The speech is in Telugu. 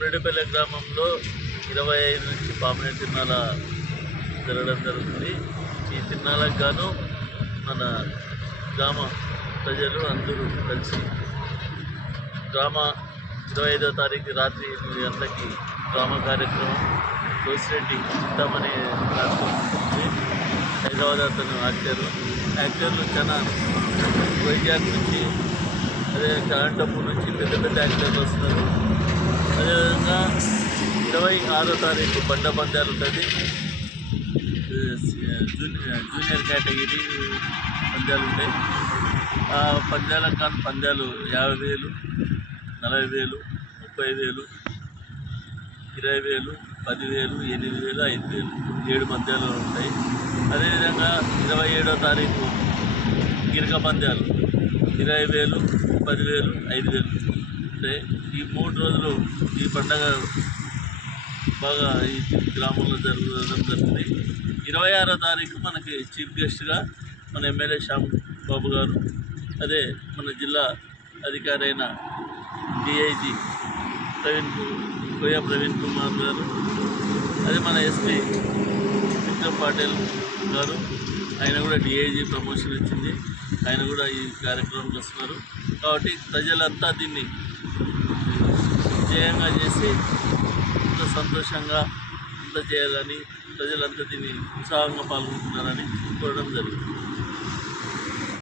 కొమ్మిరెడ్డిపల్లె గ్రామంలో 25 నుంచి పామినేని తిరునాళ జరగడం జరుగుతుంది. ఈ తిరునాళ్ళకు గాను మన గ్రామ ప్రజలు అందరూ కలిసి గ్రామ 25వ తారీఖు రాత్రి 8 గంటలకి గ్రామ కార్యక్రమం దోసిరెడ్డి చింతామణి హైదరాబాద్ అతను యాక్టర్లు చాలా వైజాగ్ నుంచి, అదే అనంతపూర్ నుంచి పెద్ద పెద్ద యాక్టర్లు వస్తున్నారు. అదేవిధంగా 26వ తారీఖు బండ పందాలు ఉంటుంది. జూనియర్ కేటగిరీ పందాలు ఉంటాయి. ఆ పందాలకు కానీ పందాలు 50,000, 40,000, 35,000, 20,000, 10,000, 8,000, 5,000 7 పందాలు ఉంటాయి. అదేవిధంగా 27వ తారీఖు గిరక పందాలు 20,000, 10,000, 5,000 ఉంటాయి. ఈ 3 రోజులు ఈ పండగ బాగా ఈ గ్రామంలో జరగడం జరుగుతుంది. 26వ తారీఖు మనకి చీఫ్ గెస్ట్గా మన ఎమ్మెల్యే శ్యామ్ బాబు గారు, అదే మన జిల్లా అధికారి అయిన డిఐజీ ప్రవీణ్ కుమార్ గారు, అదే మన ఎస్పీ విక్రమ్ పాటిల్ గారు, ఆయన కూడా డిఐజీ ప్రమోషన్ ఇచ్చింది, ఆయన కూడా ఈ కార్యక్రమంలో వస్తున్నారు. కాబట్టి ప్రజలంతా దీన్ని విజయంగా చేసి ఇంత సంతోషంగా ఇంత చేయాలని ప్రజలంతా దీన్ని ఉత్సాహంగా పాల్గొంటున్నారని కోరడం జరుగుతుంది.